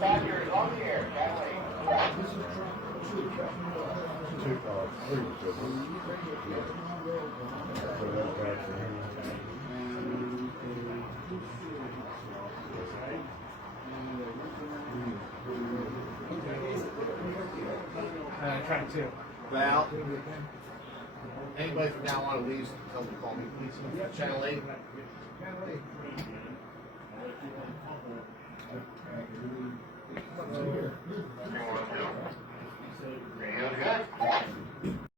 Dispatchers on the air, Kathleen. Track 2. Val, anybody from now on leaves, tell them to call me, please. Channel 8. Sound good?